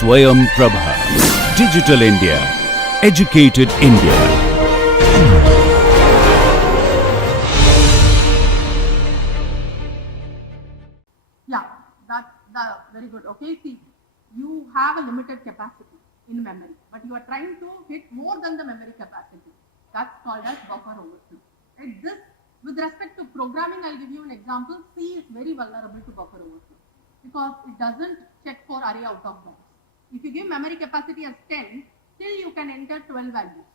Swayam Prabha. Digital India. Educated India. Yeah, that's very good. Okay, see, you have a limited capacity in memory, but you are trying to hit more than the memory capacity. That's called as buffer overflow. Right? This, with respect to programming, I'll give you an example. C is very vulnerable to buffer overflow because it doesn't check for array out of bounds. If you give memory capacity as 10, still you can enter 12 values.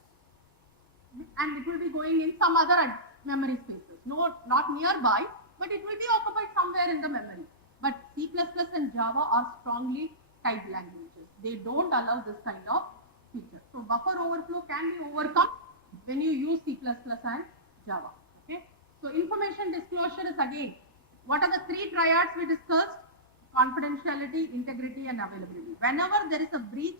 And it will be going in some other memory spaces. No, not nearby, but it will be occupied somewhere in the memory. But C++ and Java are strongly typed languages. They don't allow this kind of feature. So buffer overflow can be overcome when you use C++ and Java. Okay. So information disclosure is again, what are the three triads we discussed? Confidentiality, integrity, and availability. Whenever there is a breach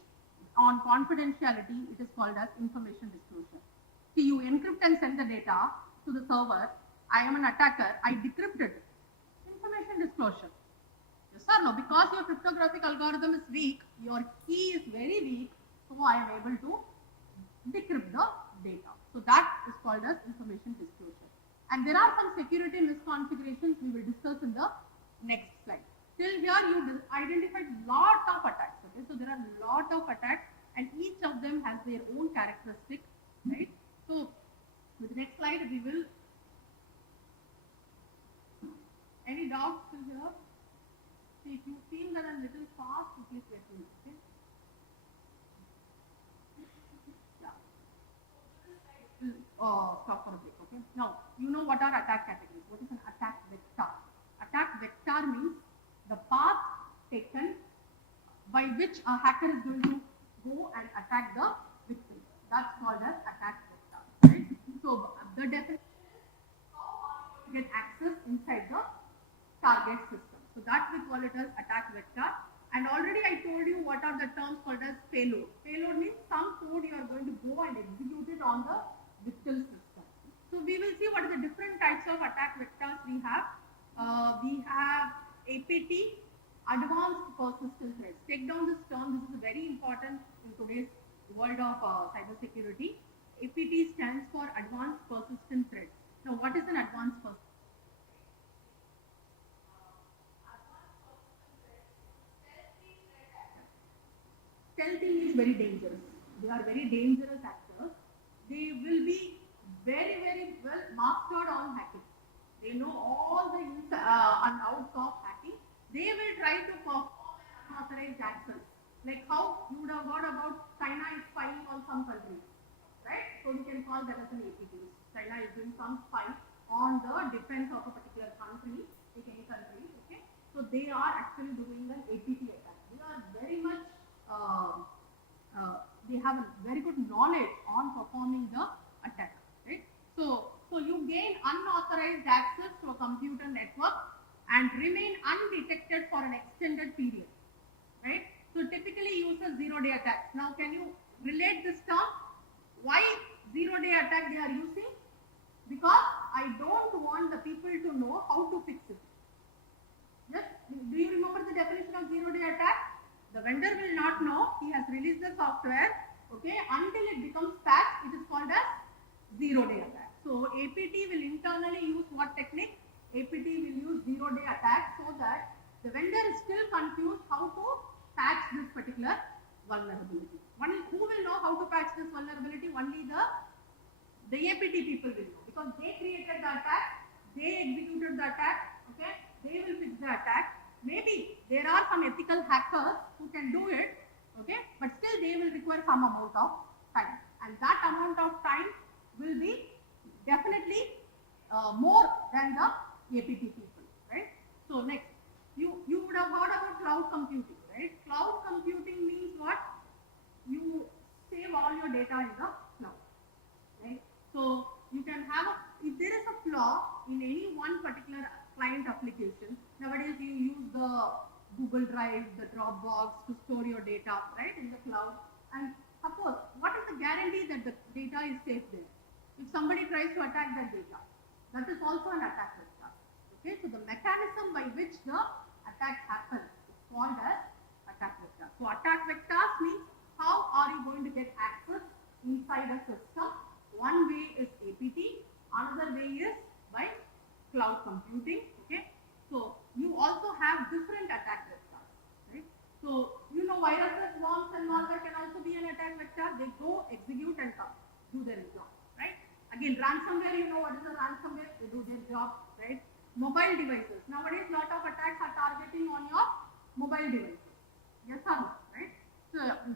on confidentiality, it is called as information disclosure. See, you encrypt and send the data to the server. I am an attacker. I decrypted it. Information disclosure. Yes or no? Because your cryptographic algorithm is weak, your key is very weak, so I am able to decrypt the data. So that is called as information disclosure. And there are some security misconfigurations we will discuss in the next slide. Till here you identified lot of attacks. Okay, so there are lot of attacks, and each of them has their own characteristic, right? So with the next slide we will. Any doubts till here? See, if you feel that I'm little fast, please let me know. Okay. Yeah. Stop for a break. Okay. Now you know what are attack categories. What is an attack vector? Attack vector means the path taken by which a hacker is going to go and attack the victim. That's called as attack vector. Right? So the definition is get access inside the target system. So that we call it as attack vector. And already I told you what are the terms called as payload. Payload means some code you are going to go and execute it on the victim system. So we will see what are the different types of attack vectors we have. We have APT, advanced persistent threats. Take down this term. This is very important in today's world of cybersecurity. APT stands for advanced persistent threats. Now, what is an advanced persistent? Stealthy is very dangerous. They are very dangerous actors. They will be very, very well mastered on hacking. They know all the ins and outs of hacking. They will try to perform unauthorized access. Like how you would have heard about China is spying on some countries, right? So we can call that as an APT. China is doing some spy on the defense of a particular country, like any country. Okay, so they are actually doing an APT attack. They are very much they have a very good knowledge on performing the attack, right? So you gain unauthorized access to a computer network and remain undetected for an extended period, right? So typically uses zero-day attacks. Now can you relate this term? Why zero-day attack they are using? Because I don't want the people to know how to fix it. Yes? Do you remember the definition of zero-day attack? The vendor will not know, he has released the software, okay, until it becomes patched, it is called as zero-day attack. So APT will internally use what technique? APT will use zero-day attack so that the vendor is still confused how to patch this particular vulnerability. Who will know how to patch this vulnerability? Only the APT people will know, because they created the attack, they executed the attack, okay, they will fix the attack. Maybe there are some ethical hackers who can do it, okay, but still they will require some amount of time, and that amount of time will be definitely more than the APT people, right? So next, you would have heard about cloud computing, right? Cloud computing means what? You save all your data in the cloud, right? So you can have if there is a flaw in any one particular client application, nowadays you use the Google Drive, the Dropbox to store your data, right, in the cloud. And suppose, what is the guarantee that the data is safe there? If somebody tries to attack that data, that is also an attack vector. Okay, so the mechanism by which the attack happens is called as attack vector. So attack vector inside a system. One way is APT, another way is by cloud computing. Okay, so you also have different attack vectors, right? So you know viruses, worms, and malware can also be an attack vector. They go execute and come, do their job, right? Again, ransomware, you know what is a ransomware? They do their job, right? Mobile devices. Nowadays, lot of attacks are targeting on your mobile devices. Yes or no, right?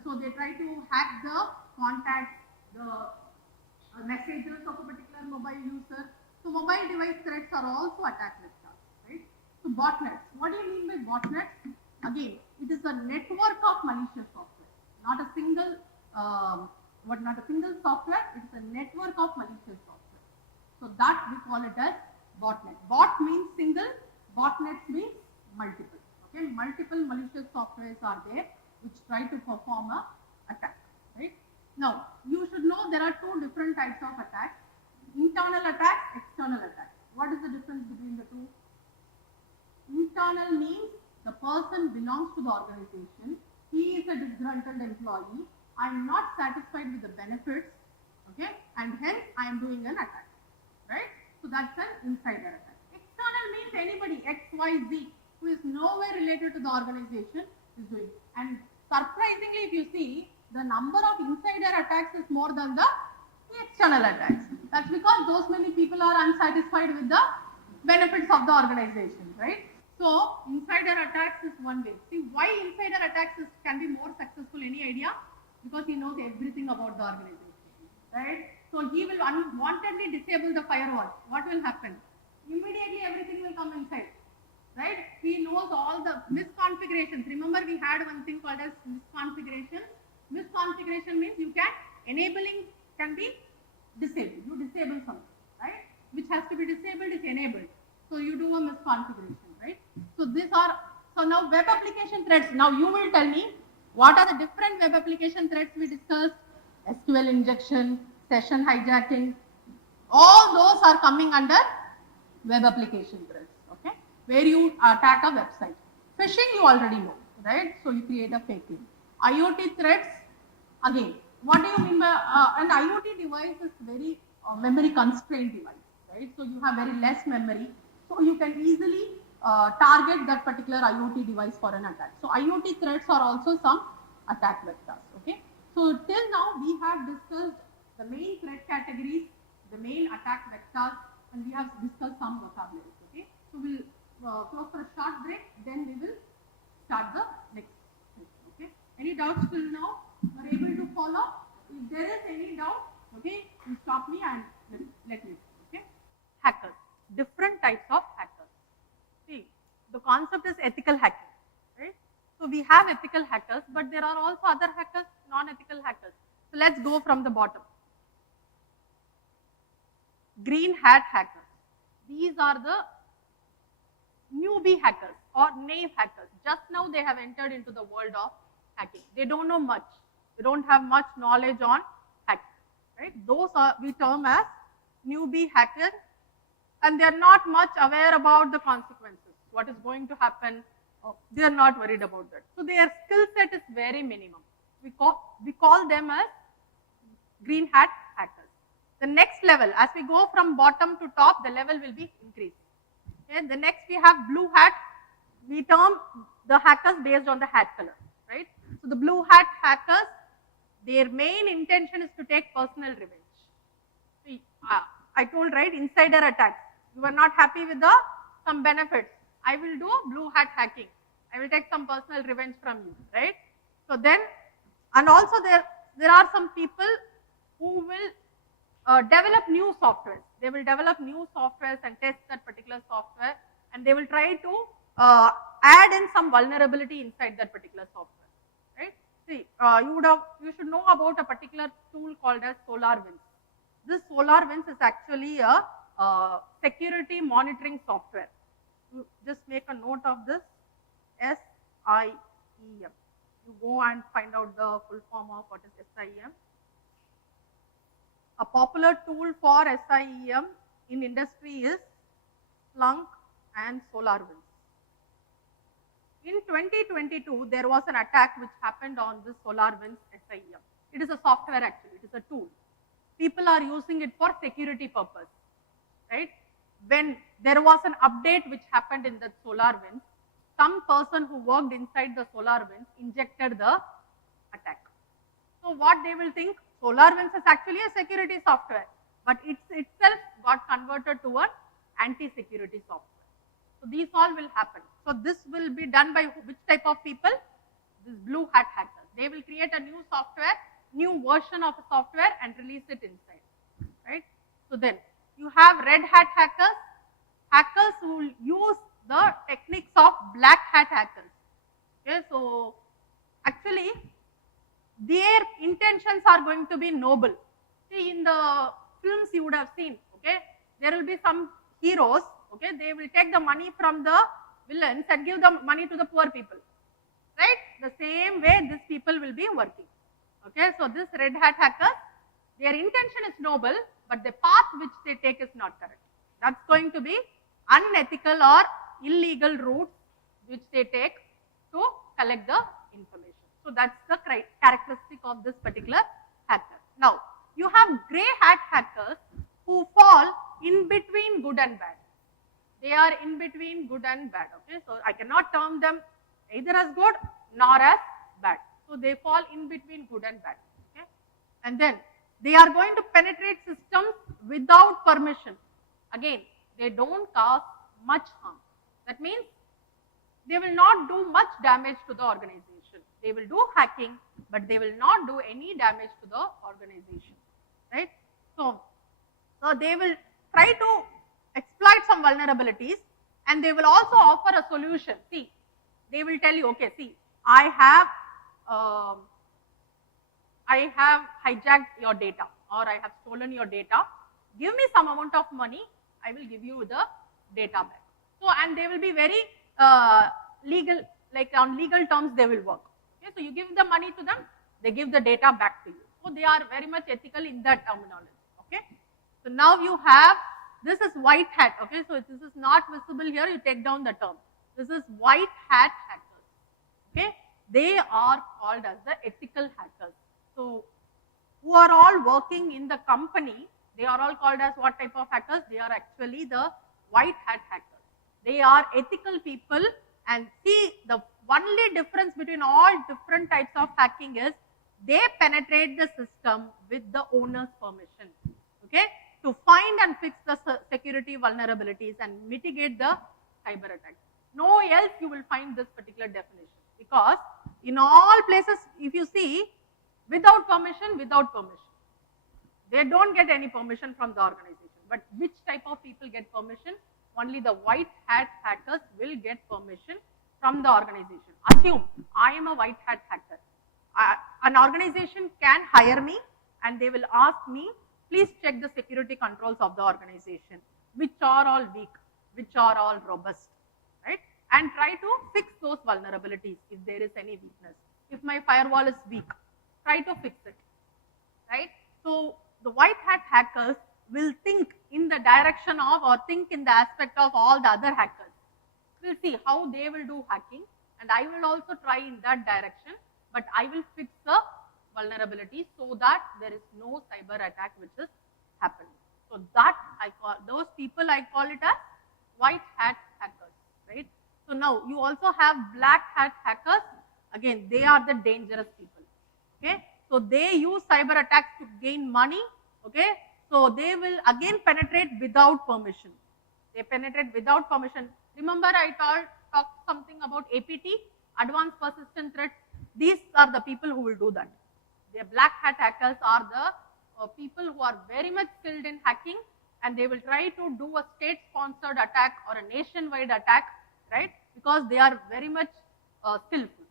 So they try to hack the contacts, the messages of a particular mobile user. So mobile device threats are also attack vectors, right? So botnets. What do you mean by botnets? Again, it is a network of malicious software, not a single not a single software. It is a network of malicious software. So that we call it as botnet. Bot means single, botnets means multiple. Okay, multiple malicious softwares are there which try to perform a attack, right? Now, you should know there are two different types of attacks: internal attacks, external attacks. What is the difference between the two? Internal means the person belongs to the organization. He is a disgruntled employee. I am not satisfied with the benefits, okay, and hence I am doing an attack, right? So that's an insider attack. External means anybody, X, Y, Z, who is nowhere related to the organization is doing. And surprisingly, if you see, the number of insider attacks is more than the external attacks. That's because those many people are unsatisfied with the benefits of the organization, right? So insider attacks is one way. See why insider attacks can be more successful? Any idea? Because he knows everything about the organization, right? So he will unwantedly disable the firewall. What will happen? Immediately everything will come inside, right? He knows all the misconfigurations. Remember, we had one thing called as misconfiguration. Misconfiguration means you can, enabling can be disabled. You disable something, right? Which has to be disabled is enabled. So you do a misconfiguration, right? So now web application threats. Now you will tell me what are the different web application threats we discussed? SQL injection, session hijacking, all those are coming under web application threats, okay? Where you attack a website. Phishing you already know, right? So you create a fake link. IoT threats, again, what do you mean by an IoT device is very memory constrained device, right? So you have very less memory, so you can easily target that particular IoT device for an attack. So IoT threats are also some attack vectors, okay? So till now we have discussed the main threat categories, the main attack vectors, and we have discussed some vocabularies, okay? So we'll close for a short break, then we will start the next session, okay? Any doubts till now? Are able to follow? If there is any doubt, okay, you stop me and let me, okay? Hackers, different types of hackers. See, the concept is ethical hacking, right? So we have ethical hackers, but there are also other hackers, non-ethical hackers. So let's go from the bottom. Green hat hackers. These are the newbie hackers or naive hackers. Just now they have entered into the world of hacking. They don't know much. They don't have much knowledge on hacking, right? Those are we term as newbie hackers, and they are not much aware about the consequences. What is going to happen? They are not worried about that. So their skill set is very minimum. We call them as green hat hackers. The next level, as we go from bottom to top, the level will be increased. Okay? The next we have blue hat. We term the hackers based on the hat color, right? So the blue hat hackers, their main intention is to take personal revenge. See, I told, right, insider attacks. You are not happy with some benefits. I will do blue hat hacking. I will take some personal revenge from you, right? So then, and also there are some people who will develop new softwares. They will develop new softwares and test that particular software, and they will try to add in some vulnerability inside that particular software, right? See, you should know about a particular tool called as SolarWinds. This SolarWinds is actually a security monitoring software. You just make a note of this, SIEM. You go and find out the full form of what is SIEM. A popular tool for SIEM in industry is Splunk and SolarWinds. In 2022, there was an attack which happened on this SolarWinds SIEM. It is a software actually, it is a tool. People are using it for security purpose, right? When there was an update which happened in the SolarWinds, some person who worked inside the SolarWinds injected the attack. So what they will think, SolarWinds is actually a security software, but it itself got converted to an anti-security software. So these all will happen. So this will be done by which type of people? These blue hat hackers. They will create a new software, new version of a software and release it inside, right? So then you have red hat hackers, hackers who will use the techniques of black hat hackers. Okay, so actually their intentions are going to be noble. See, in the films you would have seen, okay, there will be some heroes, okay, they will take the money from the villains and give the money to the poor people, right? The same way these people will be working. Okay, so this red hat hackers, their intention is noble, but the path which they take is not correct. That's going to be unethical or illegal routes which they take to collect the information. So that's the characteristic of this particular hacker. Now, you have grey hat hackers who fall in between good and bad. They are in between good and bad. Okay, so I cannot term them either as good nor as bad. So they fall in between good and bad. Okay, and then they are going to penetrate systems without permission. Again, they don't cause much harm. That means they will not do much damage to the organization. They will do hacking, but they will not do any damage to the organization, right? So they will try to exploit some vulnerabilities and they will also offer a solution. See, they will tell you, okay, see, I have hijacked your data or I have stolen your data. Give me some amount of money, I will give you the data back. So, and they will be very legal, like on legal terms they will work. Okay, so you give the money to them, they give the data back to you. So they are very much ethical in that terminology. Okay, so now you have, this is white hat. Okay, so this is not visible here, you take down the term. This is white hat hackers. Okay, they are called as the ethical hackers. So who are all working in the company, they are all called as what type of hackers? They are actually the white hat hackers. They are ethical people, and see, the only difference between all different types of hacking is they penetrate the system with the owner's permission, okay, to find and fix the security vulnerabilities and mitigate the cyber attack. No else you will find this particular definition, because in all places, if you see, without permission, they don't get any permission from the organization. But which type of people get permission? Only the white hat hackers will get permission from the organization. Assume I am a white hat hacker. An organization can hire me and they will ask me, please check the security controls of the organization, which are all weak, which are all robust, right? And try to fix those vulnerabilities if there is any weakness. If my firewall is weak, try to fix it, right? So the white hat hackers will think in the direction of, or think in the aspect of all the other hackers. We'll see how they will do hacking, and I will also try in that direction, but I will fix the vulnerability so that there is no cyber attack which is happening. So that I call, those people I call it as white hat hackers, right? So now you also have black hat hackers. Again, they are the dangerous people, okay? So they use cyber attacks to gain money, okay? So they will again penetrate without permission. They penetrate without permission. Remember I talked something about APT, Advanced Persistent Threats. These are the people who will do that. The black hat hackers are the people who are very much skilled in hacking, and they will try to do a state-sponsored attack or a nationwide attack, right? Because they are very much skillful,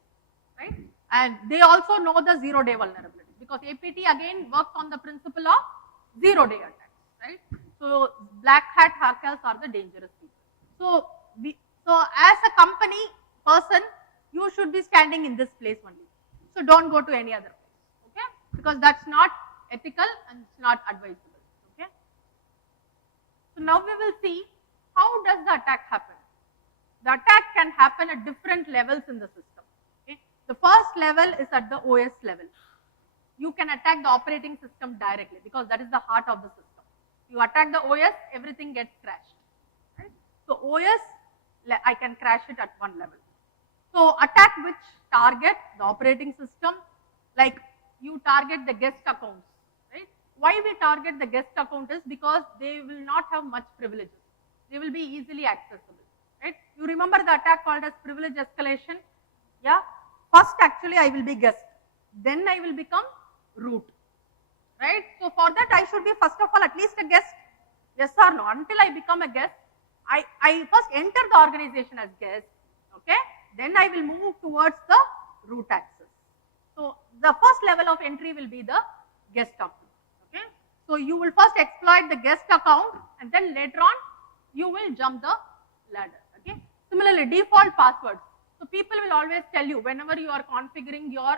right? And they also know the zero-day vulnerability, because APT again works on the principle of zero-day attacks, right? So black hat hackers are the dangerous people. So as a company person, you should be standing in this place only. So don't go to any other place, okay? Because that's not ethical and it's not advisable, okay? So now we will see how does the attack happen. The attack can happen at different levels in the system, okay? The first level is at the OS level. you can attack the operating system directly because that is the heart of the system. You attack the OS, everything gets crashed. Right? So OS, I can crash it at one level. So attack which target the operating system, like you target the guest accounts, right? Why we target the guest account is because they will not have much privileges. They will be easily accessible, right? You remember the attack called as privilege escalation? Yeah. First actually I will be guest, then I will become root, right? So for that I should be first of all at least a guest, yes or no? Until I become a guest, I first enter the organization as guest, okay? Then I will move towards the root access. So the first level of entry will be the guest account, okay? So you will first exploit the guest account and then later on you will jump the ladder, okay? Similarly, default passwords. So people will always tell you whenever you are configuring your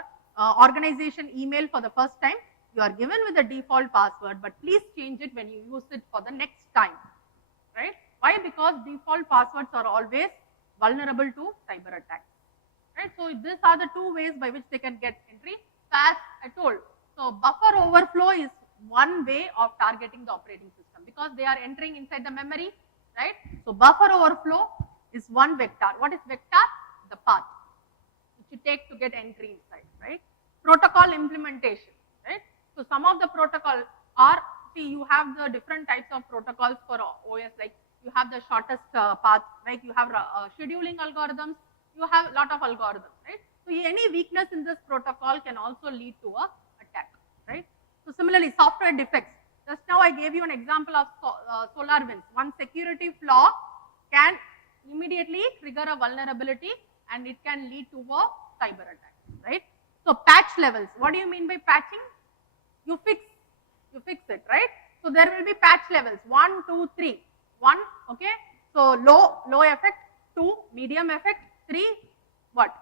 organization email for the first time, you are given with the default password, but please change it when you use it for the next time, right? Why? Because default passwords are always vulnerable to cyber attacks, right? So these are the two ways by which they can get entry. As I told, so buffer overflow is one way of targeting the operating system because they are entering inside the memory, right? So buffer overflow is one vector. What is vector? The path which you take to get entry inside, right? Protocol implementation, right? So some of the protocol are, see, you have the different types of protocols for OS, like you have the shortest path, like you have scheduling algorithms, you have a lot of algorithms, right? So any weakness in this protocol can also lead to a attack, right? So similarly, software defects. Just now I gave you an example of SolarWinds. One security flaw can immediately trigger a vulnerability and it can lead to a cyber attack, right? So patch levels. What do you mean by patching? You fix it, right? So there will be patch levels, 1, 2, 3. 1, okay? So low effect, 2, medium effect, 3, what?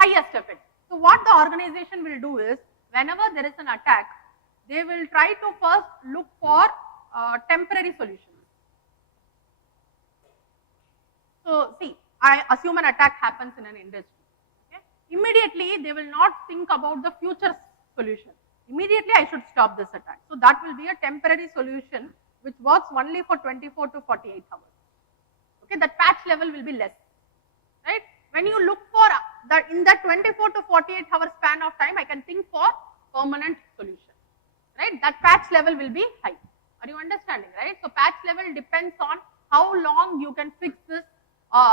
Highest effect. So what the organization will do is, whenever there is an attack, they will try to first look for temporary solutions. So see, I assume an attack happens in an industry. Okay? Immediately, they will not think about the future solution. Immediately, I should stop this attack. So that will be a temporary solution which works only for 24 to 48 hours. Okay, that patch level will be less, right? When you look for that in that 24 to 48 hour span of time, I can think for permanent solution, right? That patch level will be high. Are you understanding, right? So patch level depends on how long you can fix this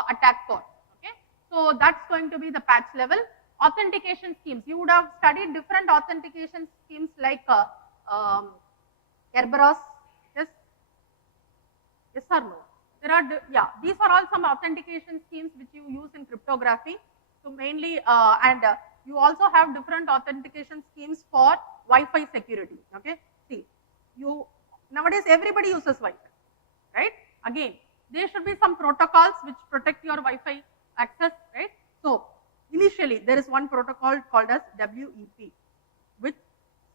attack for, okay? So that's going to be the patch level. Authentication schemes. You would have studied different authentication schemes like Kerberos. Yes? Yes or no? There are, yeah, these are all some authentication schemes which you use in cryptography. So mainly, you also have different authentication schemes for Wi-Fi security, okay? See, nowadays everybody uses Wi-Fi, right? Again, there should be some protocols which protect your Wi-Fi access, right? So, initially, there is one protocol called as WEP, which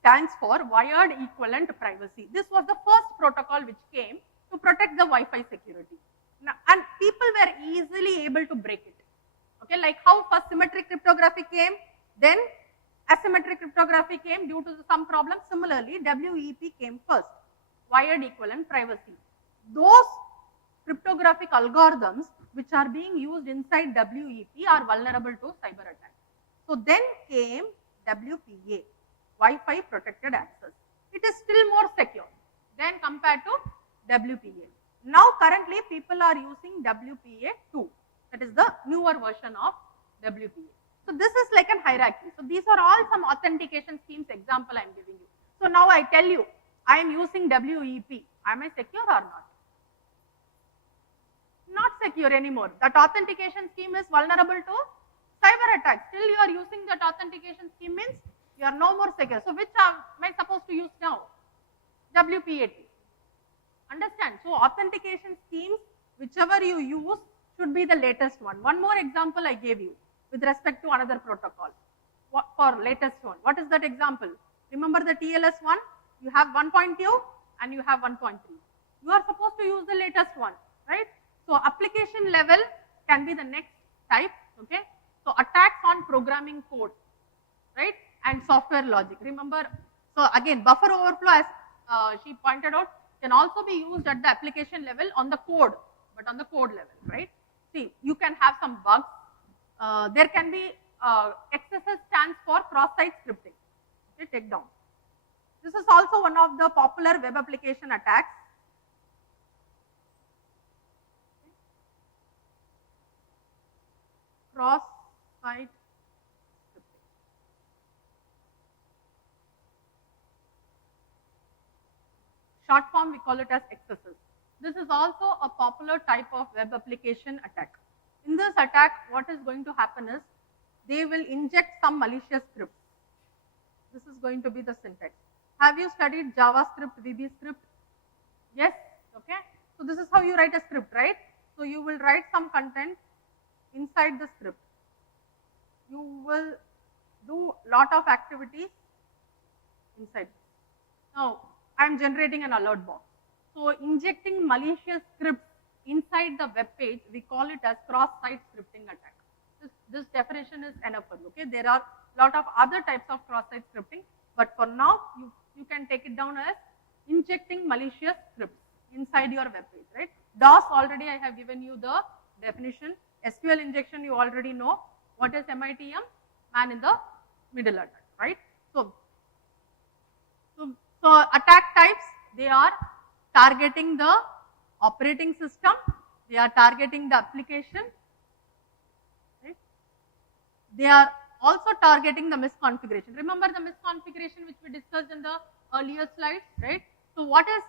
stands for Wired Equivalent Privacy. This was the first protocol which came to protect the Wi-Fi security. Now, and people were easily able to break it. Okay, like how first symmetric cryptography came, then asymmetric cryptography came due to some problems. Similarly, WEP came first, Wired Equivalent Privacy. Those cryptographic algorithms which are being used inside WEP are vulnerable to cyber attack. So then came WPA, Wi-Fi Protected Access. It is still more secure than compared to WPA. Now currently people are using WPA2, that is the newer version of WPA. So this is like a hierarchy. So these are all some authentication schemes example I am giving you. So now I tell you, I am using WEP. Am I secure or not? Not secure anymore. That authentication scheme is vulnerable to cyber attack. Still you are using that authentication scheme means you are no more secure. So which am I supposed to use now? WPA2. Understand? So authentication schemes, whichever you use, should be the latest one. One more example I gave you with respect to another protocol for latest one. What is that example? Remember the TLS one? You have 1.2 and you have 1.3. You are supposed to use the latest one, right? So application level can be the next type, okay? So attacks on programming code, right? and software logic. Remember, so again, buffer overflow, as she pointed out, can also be used at the application level on the code, but on the code level, right? See, you can have some bugs. There can be XSS stands for cross-site scripting. Okay, take down. This is also one of the popular web application attacks. Cross-site scripting. Short form, we call it as XSS. This is also a popular type of web application attack. In this attack, what is going to happen is, they will inject some malicious scripts. This is going to be the syntax. Have you studied JavaScript, VB script? Yes? Okay. So this is how you write a script, right? So you will write some content inside the script. You will do lot of activities inside. Now, I am generating an alert box. So injecting malicious scripts inside the web page, we call it as cross-site scripting attack. This definition is enough for you. Okay, there are lot of other types of cross-site scripting, but for now, you can take it down as injecting malicious scripts inside your web page, right? DOS, already I have given you the definition. SQL injection, you already know. What is MITM? Man in the middle attack, right? So attack types, they are targeting the operating system, they are targeting the application, right? They are also targeting the misconfiguration. Remember the misconfiguration which we discussed in the earlier slides, right? So what is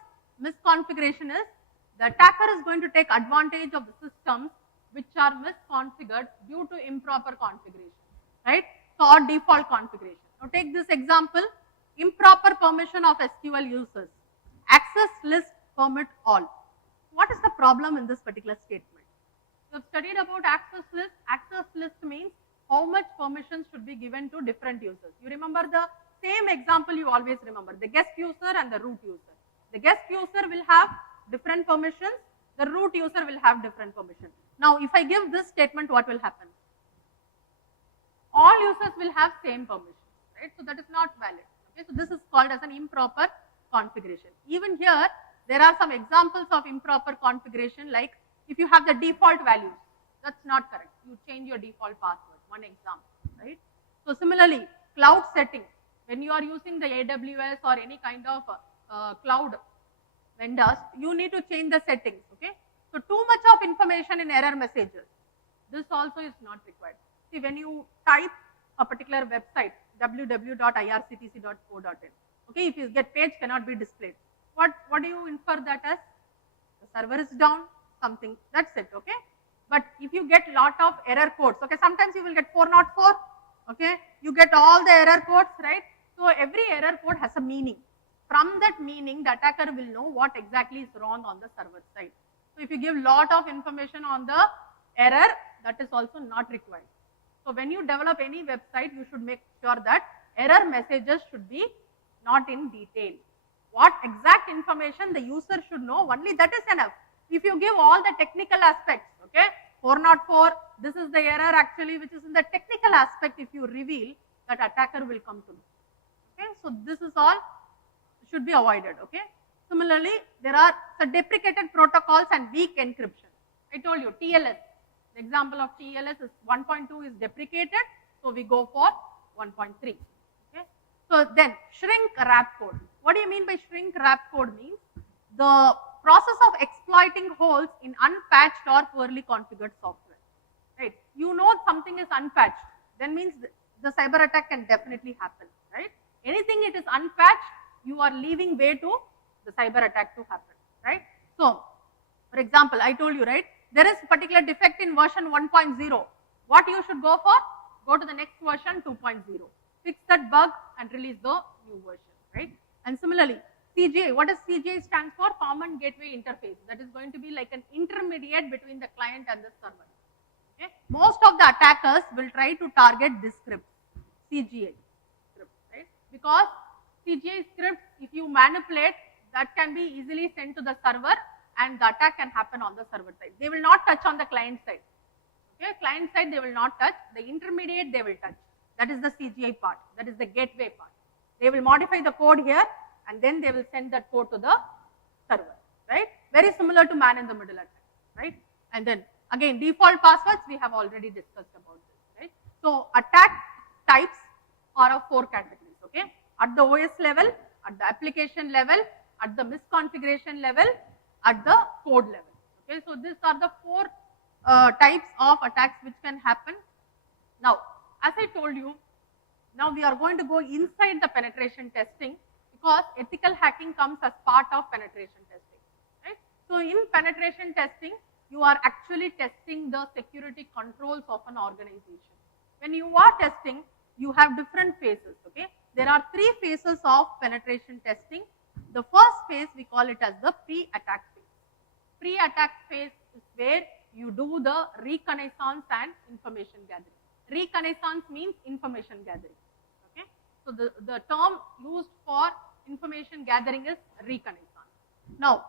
misconfiguration is, the attacker is going to take advantage of the systems which are misconfigured due to improper configuration, right? So, or default configuration. Now take this example, improper permission of SQL users, access list permit all. What is the problem in this particular statement? You have studied about access list. Access list means how much permissions should be given to different users. You remember the same example, you always remember, the guest user and the root user. The guest user will have different permissions, the root user will have different permissions. Now, if I give this statement, what will happen? All users will have same permissions, right? So that is not valid. Okay, so this is called as an improper configuration. Even here, there are some examples of improper configuration, like if you have the default values, that's not correct. You change your default password, one example, right? So similarly, cloud setting, when you are using the AWS or any kind of cloud vendors, you need to change the settings, okay? So too much of information in error messages, this also is not required. See, when you type a particular website, www.irctc.co.in, okay, if you get page cannot be displayed, what do you infer that as? The server is down, something, that's it, okay? But if you get lot of error codes, okay, sometimes you will get 404, okay, you get all the error codes, right? So every error code has a meaning. From that meaning, the attacker will know what exactly is wrong on the server side. So if you give lot of information on the error, that is also not required. So when you develop any website, you should make sure that error messages should be not in detail. What exact information the user should know, only that is enough. If you give all the technical aspects, okay, 404, this is the error actually which is in the technical aspect, if you reveal, that attacker will come to know. Okay, so this is all should be avoided, okay. Similarly, there are some deprecated protocols and weak encryption. I told you TLS, the example of TLS is 1.2 is deprecated, so we go for 1.3, okay. So then shrink wrap code. What do you mean by shrink wrap code? Means the process of exploiting holes in unpatched or poorly configured software, right? You know something is unpatched, then means the cyber attack can definitely happen, right? Anything it is unpatched, you are leaving way to the cyber attack to happen, right? So, for example, I told you, right, there is particular defect in version 1.0. What you should go for? Go to the next version 2.0. Fix that bug and release the new version, right? And similarly, CGI, what does CGI stands for? Common Gateway Interface. That is going to be like an intermediate between the client and the server. Okay? Most of the attackers will try to target this script, CGI script, right? Because CGI scripts, if you manipulate, that can be easily sent to the server and the attack can happen on the server side. They will not touch on the client side. Okay, client side they will not touch, the intermediate they will touch. That is the CGI part. That is the gateway part. They will modify the code here and then they will send that code to the server, right? Very similar to man in the middle attack, right? And then again, default passwords we have already discussed about this, right? So attack types are of 4 categories, okay? At the OS level, at the application level, at the misconfiguration level, at the code level, okay? So these are the 4 types of attacks which can happen. Now, as I told you, now we are going to go inside the penetration testing because ethical hacking comes as part of penetration testing, right? So in penetration testing, you are actually testing the security controls of an organization. When you are testing, you have different phases, okay? There are 3 phases of penetration testing. The first phase, we call it as the pre-attack phase. Pre-attack phase is where you do the reconnaissance and information gathering. Reconnaissance means information gathering, okay? So the term used for information gathering is reconnaissance. Now,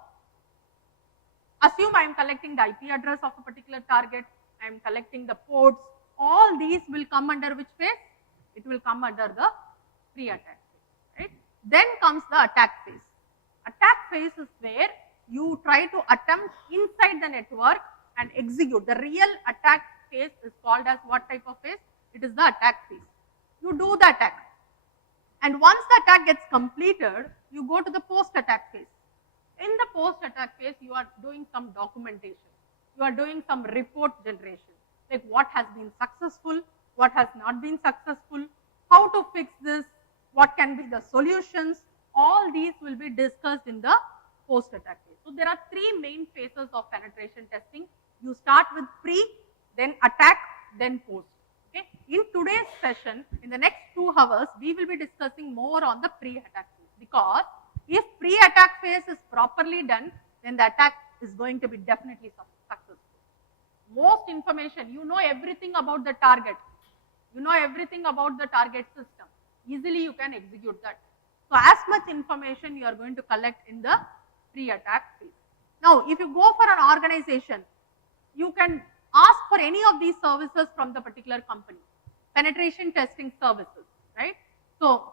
assume I am collecting the IP address of a particular target, I am collecting the ports, all these will come under which phase? It will come under the pre-attack phase, right? Then comes the attack phase. Attack phase is where you try to attempt inside the network and execute. The real attack phase is called as what type of phase? It is the attack phase. You do the attack. And once the attack gets completed, you go to the post-attack phase. In the post-attack phase, you are doing some documentation. You are doing some report generation. Like what has been successful, what has not been successful, how to fix this, what can be the solutions. All these will be discussed in the post-attack phase. So there are 3 main phases of penetration testing. You start with pre, then attack, then post. Okay. In today's session, in the next 2 hours, we will be discussing more on the pre-attack phase, because if pre-attack phase is properly done, then the attack is going to be definitely successful. Most information, you know everything about the target. You know everything about the target system. Easily you can execute that. So as much information you are going to collect in the pre-attack phase. Now, if you go for an organization, you can ask for any of these services from the particular company. Penetration testing services, right? So,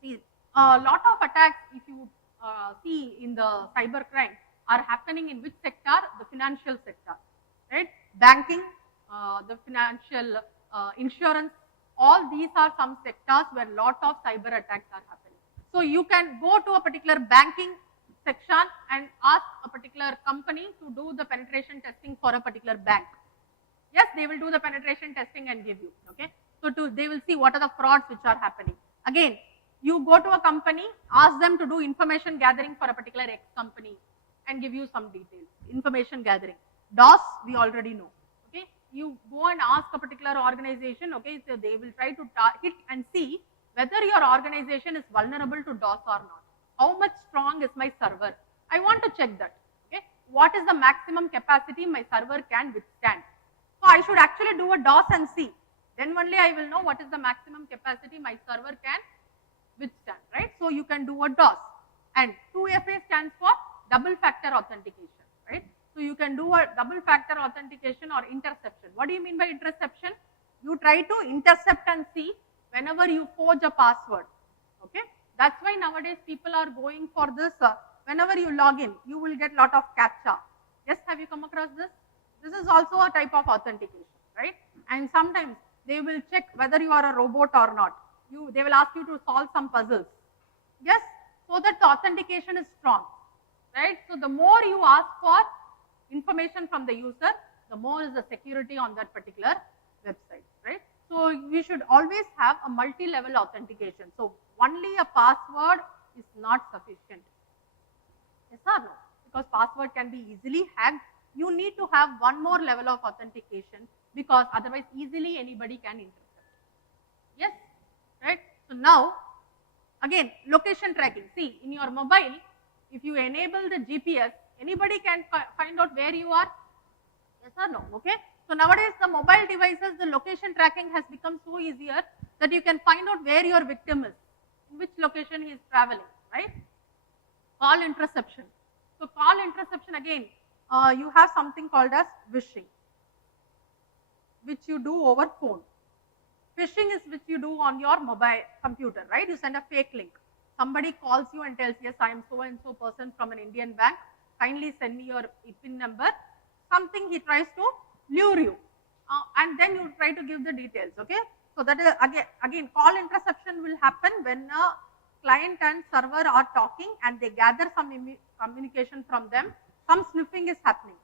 see, a lot of attacks, if you see in the cybercrime, are happening in which sector? The financial sector, right? Banking, the financial insurance, all these are some sectors where lot of cyber attacks are happening. So you can go to a particular banking section and ask a particular company to do the penetration testing for a particular bank. Yes, they will do the penetration testing and give you, okay? So they will see what are the frauds which are happening. Again, you go to a company, ask them to do information gathering for a particular X company and give you some details, information gathering. DOS, we already know, okay? You go and ask a particular organization, okay, so they will try to hit and see whether your organization is vulnerable to DOS or not. How much strong is my server? I want to check that, okay? What is the maximum capacity my server can withstand? So I should actually do a DOS and see. Then only I will know what is the maximum capacity my server can withstand, right? So you can do a DOS. And 2FA stands for double factor authentication, right? So you can do a double factor authentication or interception. What do you mean by interception? You try to intercept and see whenever you forge a password, okay? That's why nowadays people are going for this. Whenever you log in, you will get lot of CAPTCHA. Yes, have you come across this? This is also a type of authentication, right? And sometimes they will check whether you are a robot or not. They will ask you to solve some puzzles. Yes, so that the authentication is strong, right? So the more you ask for information from the user, the more is the security on that particular website, right? So we should always have a multi-level authentication. So only a password is not sufficient. Yes or no? Because password can be easily hacked. You need to have one more level of authentication, because otherwise easily anybody can intercept. Yes, right? So now, again, location tracking. See, in your mobile, if you enable the GPS, anybody can find out where you are. Yes or no? Okay. So nowadays, the mobile devices, the location tracking has become so easier that you can find out where your victim is, in which location he is traveling, right? Call interception. So call interception, again, you have something called as phishing, which you do over phone. Phishing is which you do on your mobile computer, right? You send a fake link. Somebody calls you and tells, yes, I am so and so person from an Indian bank. Kindly send me your PIN number. Something he tries to lure you. And then you try to give the details, okay? So that is again call interception will happen when a client and server are talking and they gather some communication from them. Some sniffing is happening.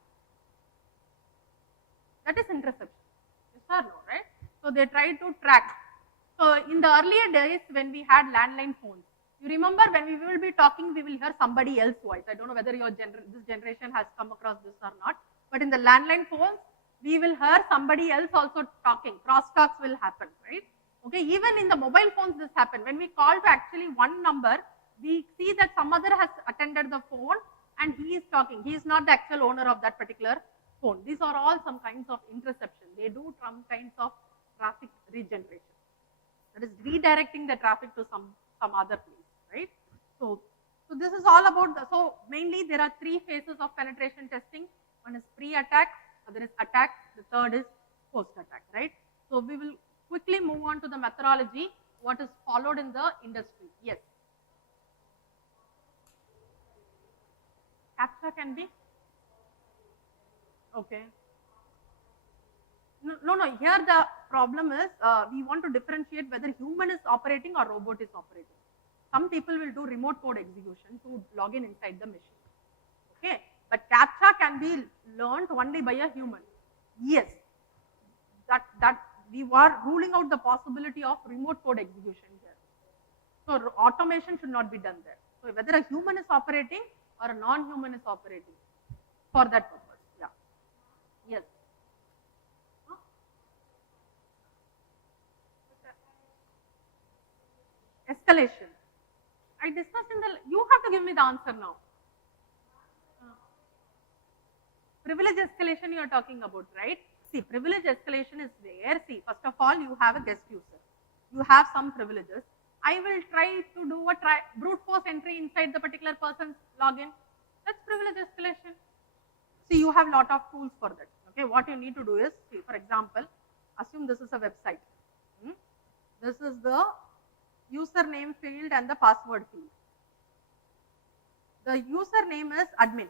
That is interception. Yes or no, right? So they try to track. So in the earlier days when we had landline phones, you remember when we will be talking, we will hear somebody else's voice. I don't know whether this generation has come across this or not. But in the landline phones, we will hear somebody else also talking. Crosstalks will happen, right? Okay, even in the mobile phones this happen. When we call to actually one number, we see that some other has attended the phone and he is talking. He is not the actual owner of that particular phone. These are all some kinds of interception. They do some kinds of traffic regeneration. That is redirecting the traffic to some other place, right? So this is all about so mainly there are three phases of penetration testing. One is pre-attack, other is attack, the third is post-attack, right? So we will quickly move on to the methodology, what is followed in the industry. Yes. CAPTCHA can be? Okay. No, here the problem is we want to differentiate whether human is operating or robot is operating. Some people will do remote code execution to log in inside the machine. Okay, but CAPTCHA can be learned only by a human. Yes, that we were ruling out the possibility of remote code execution here. So automation should not be done there. So whether a human is operating or a non-human is operating for that purpose. Yeah. Yes. Escalation. I discussed in the, you have to give me the answer now. Privilege escalation you are talking about, right? See, privilege escalation is where, see, first of all, you have a guest user. You have some privileges. I will try to do a brute force entry inside the particular person's login. That's privilege escalation. See, you have lot of tools for that. Okay, what you need to do is, see, for example, assume this is a website. This is the username field and the password field. The username is admin.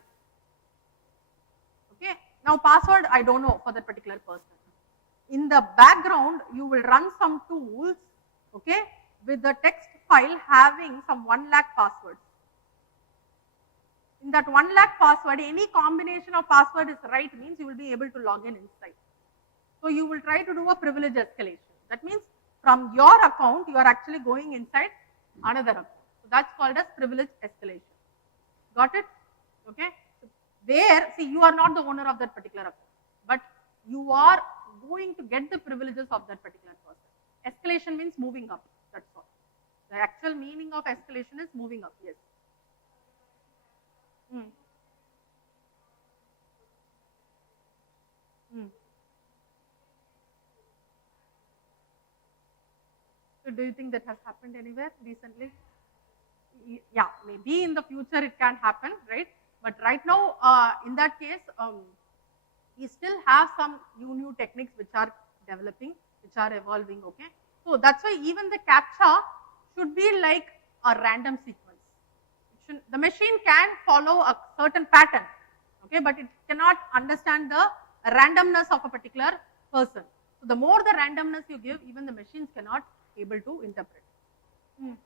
Okay. Now password I don't know for that particular person. In the background, you will run some tools, okay, with the text file having some 1 lakh passwords. In that 1 lakh password, any combination of password is right means you will be able to log in inside. So you will try to do a privilege escalation. That means from your account, you are actually going inside another account. So that's called as privilege escalation. Got it? Okay. So there, see, you are not the owner of that particular account, but you are going to get the privileges of that particular person. Escalation means moving up. That's all. The actual meaning of escalation is moving up. Yes. So do you think that has happened anywhere recently? Yeah, maybe in the future it can happen, right? But right now, in that case, we still have some new techniques which are developing, which are evolving, okay? So that's why even the CAPTCHA should be like a random sequence. The machine can follow a certain pattern, okay, but it cannot understand the randomness of a particular person. So the more the randomness you give, even the machines cannot able to interpret. Do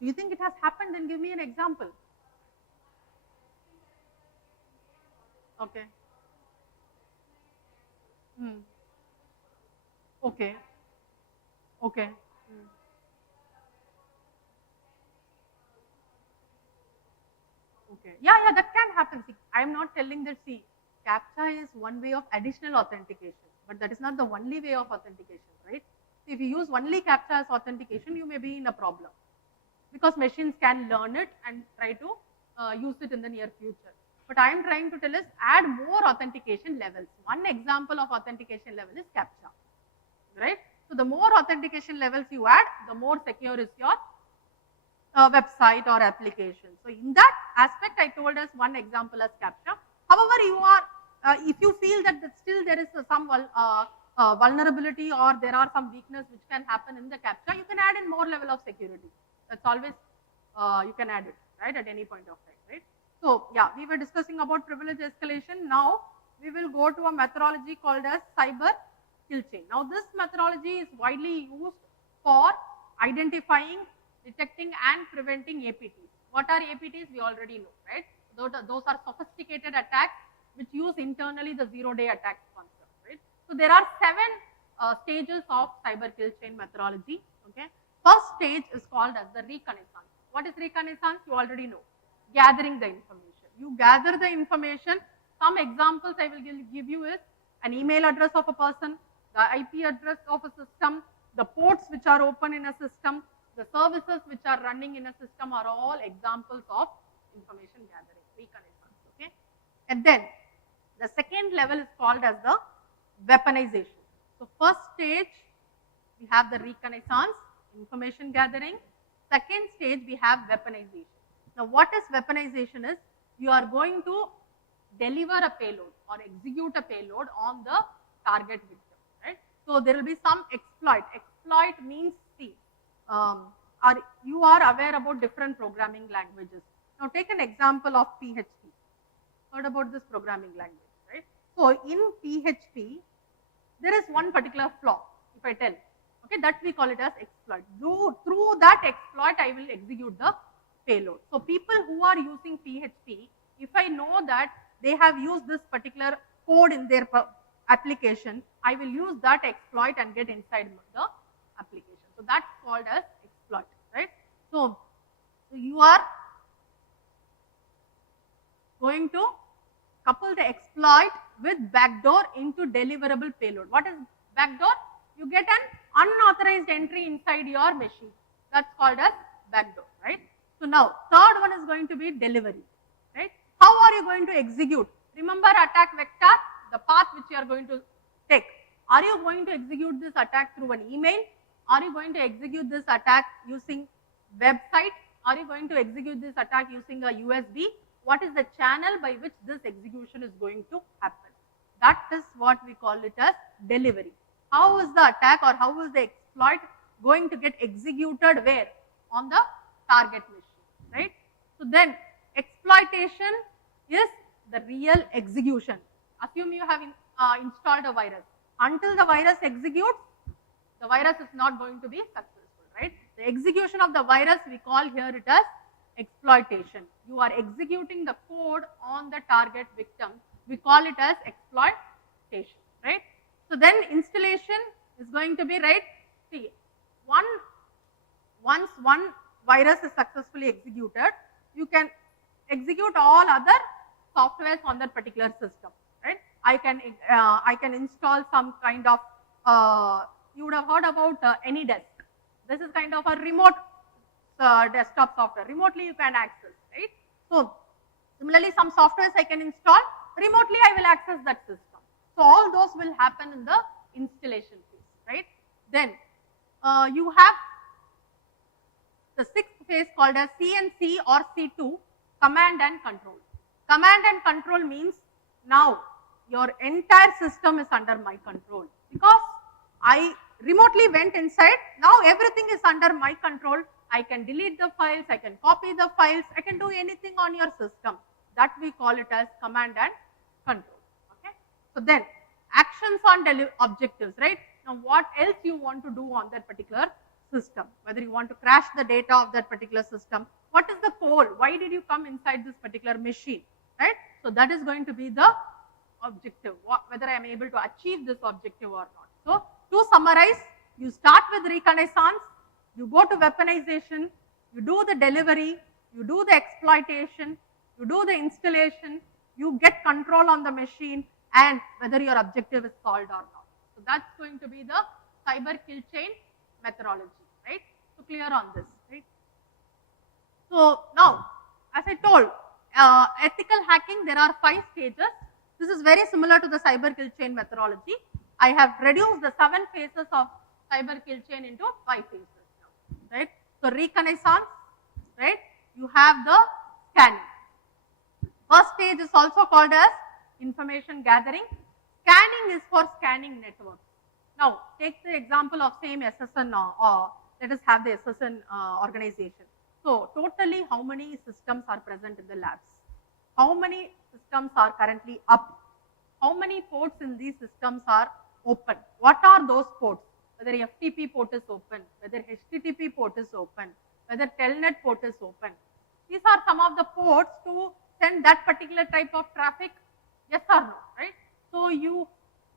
you think it has happened? Then give me an example. Okay. Okay. Okay. Okay. Yeah, that can happen. See, I am not telling that, see, CAPTCHA is one way of additional authentication, but that is not the only way of authentication, right? So if you use only CAPTCHA as authentication, you may be in a problem because machines can learn it and try to use it in the near future. But I am trying to tell us add more authentication levels. One example of authentication level is CAPTCHA, right? So the more authentication levels you add, the more secure is your website or application. So in that aspect, I told us one example as CAPTCHA. However, you are if you feel that still there is some vulnerability or there are some weakness which can happen in the CAPTCHA, you can add in more level of security. That's always, you can add it, right, at any point of time, right? So, yeah, we were discussing about privilege escalation. Now, we will go to a methodology called as cyber kill chain. Now, this methodology is widely used for identifying, detecting and preventing APTs. What are APTs? We already know, right? Those are sophisticated attacks which use internally the zero-day attack concept, right? So, there are 7 stages of cyber kill chain methodology, okay? First stage is called as the reconnaissance. What is reconnaissance? You already know. Gathering the information. You gather the information. Some examples I will give you is an email address of a person, the IP address of a system, the ports which are open in a system, the services which are running in a system are all examples of information gathering, reconnaissance, okay? And then the second level is called as the weaponization. So, first stage we have the reconnaissance, information gathering. Second stage we have weaponization. Now, what is weaponization is, you are going to deliver a payload or execute a payload on the target victim, right? So, there will be some exploit. Exploit means, see, you are aware about different programming languages. Now, take an example of PHP. Heard about this programming language, right? So, in PHP, there is one particular flaw, if I tell, okay, that we call it as exploit. Through that exploit, I will execute the payload. So, people who are using PHP, if I know that they have used this particular code in their application, I will use that exploit and get inside the application. So, that's called as exploit, right? So you are going to couple the exploit with backdoor into deliverable payload. What is backdoor? You get an unauthorized entry inside your machine. That's called as backdoor, right? So now, third one is going to be delivery, right? How are you going to execute? Remember attack vector, the path which you are going to take. Are you going to execute this attack through an email? Are you going to execute this attack using website? Are you going to execute this attack using a USB? What is the channel by which this execution is going to happen? That is what we call it as delivery. How is the attack or how is the exploit going to get executed where? On the target machine, right? So then exploitation is the real execution. Assume you have installed a virus. Until the virus executes, the virus is not going to be successful, right? The execution of the virus, we call here it as exploitation. You are executing the code on the target victim. We call it as exploitation, right? So then installation is going to be, right? See, once one virus is successfully executed, you can execute all other softwares on that particular system, right? I can install some kind of, you would have heard about AnyDesk. This is kind of a remote desktop software. Remotely you can access, right? So similarly, some softwares I can install, remotely I will access that system. So all those will happen in the installation phase, right? Then you have the sixth phase called as CNC or C2, command and control. Command and control means now your entire system is under my control because I remotely went inside. Now everything is under my control. I can delete the files, I can copy the files, I can do anything on your system. That we call it as command and control. Okay. So then actions on objectives, right? Now what else you want to do on that particular system? Whether you want to crash the data of that particular system, what is the goal? Why did you come inside this particular machine, right? So that is going to be the objective, whether I am able to achieve this objective or not. So to summarize, you start with reconnaissance, you go to weaponization, you do the delivery, you do the exploitation, you do the installation, you get control on the machine and whether your objective is solved or not. So that's going to be the cyber kill chain methodology, right? So clear on this, right? So now, as I told, ethical hacking, there are 5 stages. This is very similar to the cyber kill chain methodology. I have reduced the 7 phases of cyber kill chain into 5 phases now, right? So reconnaissance, right? You have the scanning. First stage is also called as information gathering. Scanning is for scanning networks. Now, take the example of same SSN, let us have the SSN organization. So, totally how many systems are present in the labs? How many systems are currently up? How many ports in these systems are open? What are those ports? Whether FTP port is open, whether HTTP port is open, whether Telnet port is open. These are some of the ports to send that particular type of traffic, yes or no, right? So, you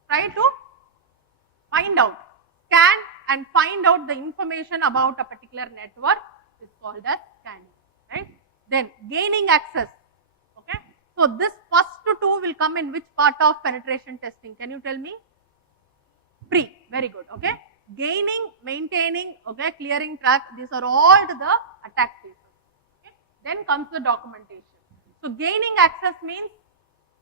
try to find out, scan and find out the information about a particular network is called as scanning, right? Then gaining access, okay? So, this first two will come in which part of penetration testing? Can you tell me? Pre, very good, okay? Gaining, maintaining, okay, clearing track, these are all the attack phases. Okay? Then comes the documentation. So, gaining access means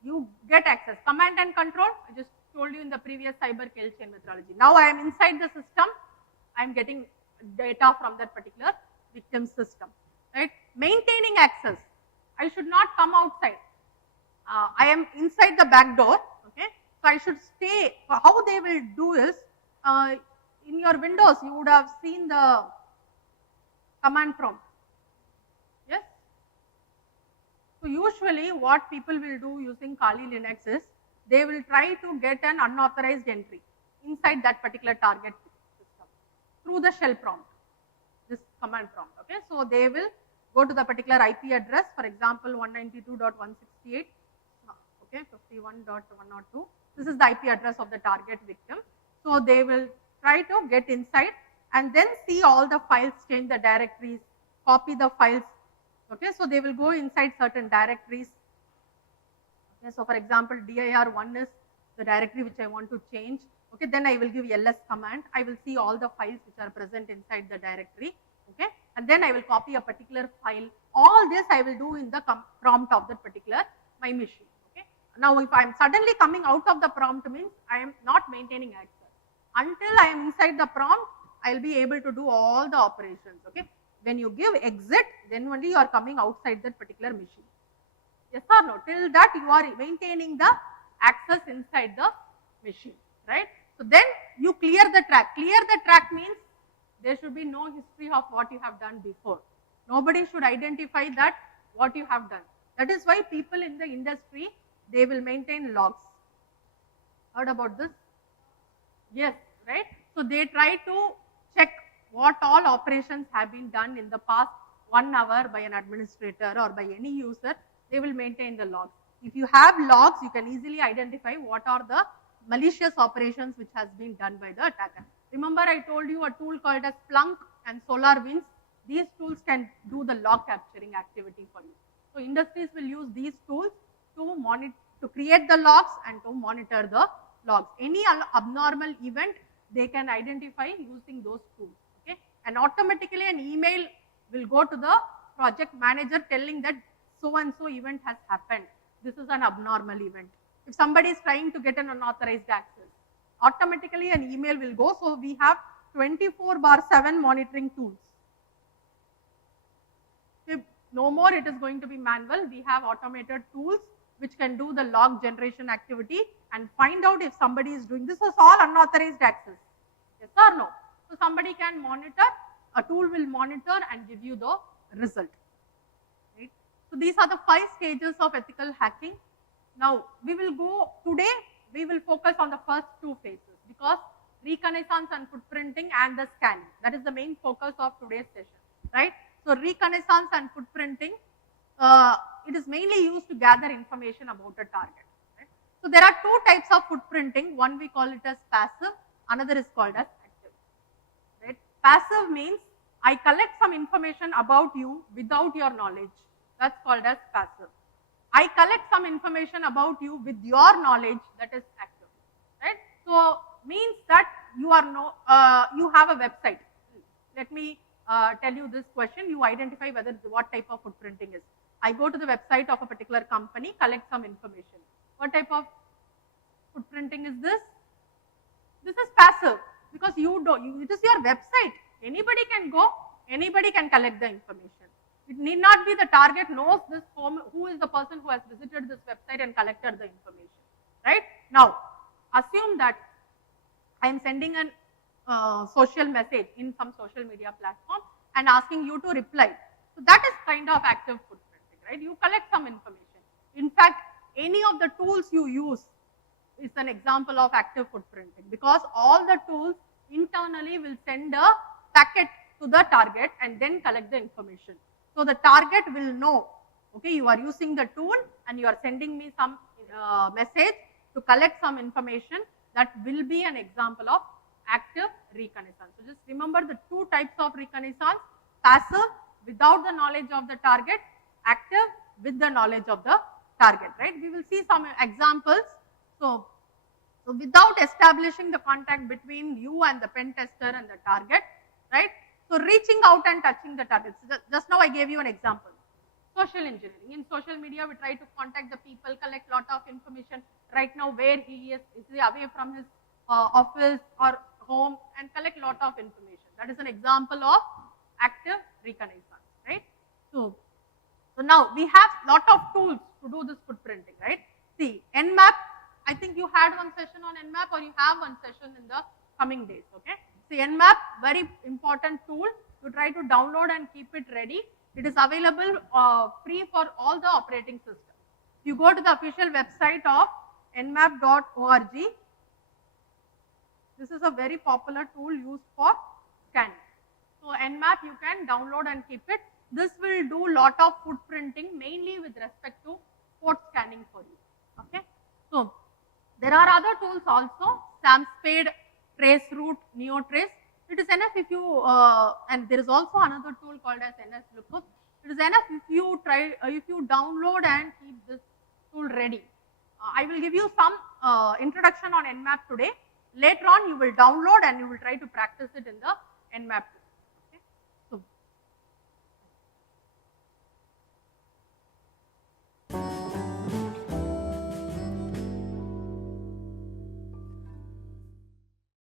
you get access, command and control, I just told you in the previous cyber kill chain methodology. Now, I am inside the system, I am getting data from that particular victim system, right? Maintaining access, I should not come outside. I am inside the back door, okay? So, I should stay. How they will do is, in your Windows, you would have seen the command prompt, yes? So, usually what people will do using Kali Linux is, they will try to get an unauthorized entry inside that particular target system through the shell prompt, this command prompt, okay? So, they will go to the particular IP address, for example, 192.168, okay, 51.102. This is the IP address of the target victim. So, they will try to get inside and then see all the files, change the directories, copy the files, okay. So, they will go inside certain directories. Okay, so, for example, dir1 is the directory which I want to change, okay. Then I will give ls command, I will see all the files which are present inside the directory, okay. And then I will copy a particular file. All this I will do in the prompt of that particular my machine. Now, if I am suddenly coming out of the prompt means I am not maintaining access. Until I am inside the prompt, I will be able to do all the operations, okay. When you give exit, then only you are coming outside that particular machine. Yes or no? Till that you are maintaining the access inside the machine, right. So, then you clear the track. Clear the track means there should be no history of what you have done before. Nobody should identify that what you have done. That is why people in the industry, they will maintain logs. Heard about this? Yes, right? So, they try to check what all operations have been done in the past 1 hour by an administrator or by any user, they will maintain the logs. If you have logs, you can easily identify what are the malicious operations which has been done by the attacker. Remember, I told you a tool called as Splunk and SolarWinds. These tools can do the log capturing activity for you. So, industries will use these tools to monitor, to create the logs and to monitor the logs. Any abnormal event, they can identify using those tools, okay. And automatically an email will go to the project manager telling that so and so event has happened. This is an abnormal event. If somebody is trying to get an unauthorized access, automatically an email will go. So, we have 24/7 monitoring tools. No more it is going to be manual, we have automated tools which can do the log generation activity and find out if somebody is doing this. Is all unauthorized access, yes or no? So, somebody can monitor, a tool will monitor and give you the result, right. So, these are the 5 stages of ethical hacking. Now, we will go today, we will focus on the first 2 phases because reconnaissance and footprinting and the scanning, that is the main focus of today's session, right. So, reconnaissance and footprinting, it is mainly used to gather information about a target, right. So, there are 2 types of footprinting, one we call it as passive, another is called as active, right. Passive means I collect some information about you without your knowledge, that is called as passive. I collect some information about you with your knowledge, that is active, right. So, means that you are you have a website. Let me tell you this question, you identify whether what type of footprinting is. I go to the website of a particular company, collect some information. What type of footprinting is this? This is passive because it is your website. Anybody can go, anybody can collect the information. It need not be the target knows this form, who is the person who has visited this website and collected the information, right? Now, assume that I am sending a social message in some social media platform and asking you to reply. So that is kind of active footprinting, right? You collect some information. In fact, any of the tools you use is an example of active footprinting, because all the tools internally will send a packet to the target and then collect the information. So the target will know, okay, you are using the tool and you are sending me some message to collect some information. That will be an example of active reconnaissance. So just remember the two types of reconnaissance: passive, without the knowledge of the target; active, with the knowledge of the target, right? We will see some examples. So without establishing the contact between you and the pen tester and the target, right? So reaching out and touching the target. So just now I gave you an example. Social engineering. In social media, we try to contact the people, collect lot of information. Right now, where he is he away from his office or home, and collect lot of information. That is an example of active reconnaissance, right? So now we have lot of tools to do this footprinting, right? See, Nmap, I think you had one session on Nmap, or you have one session in the coming days, okay? See, Nmap, very important tool. You try to download and keep it ready. It is available free for all the operating systems. You go to the official website of nmap.org. This is a very popular tool used for scanning. So Nmap you can download and keep it. This will do lot of footprinting, mainly with respect to port scanning for you. Okay. So there are other tools also: SAMSPADE, Traceroute, NeoTrace. It is enough if you, and there is also another tool called as NSLookup. It is enough if you try, if you download and keep this tool ready. I will give you some introduction on Nmap today. Later on, you will download and you will try to practice it in the Nmap tool.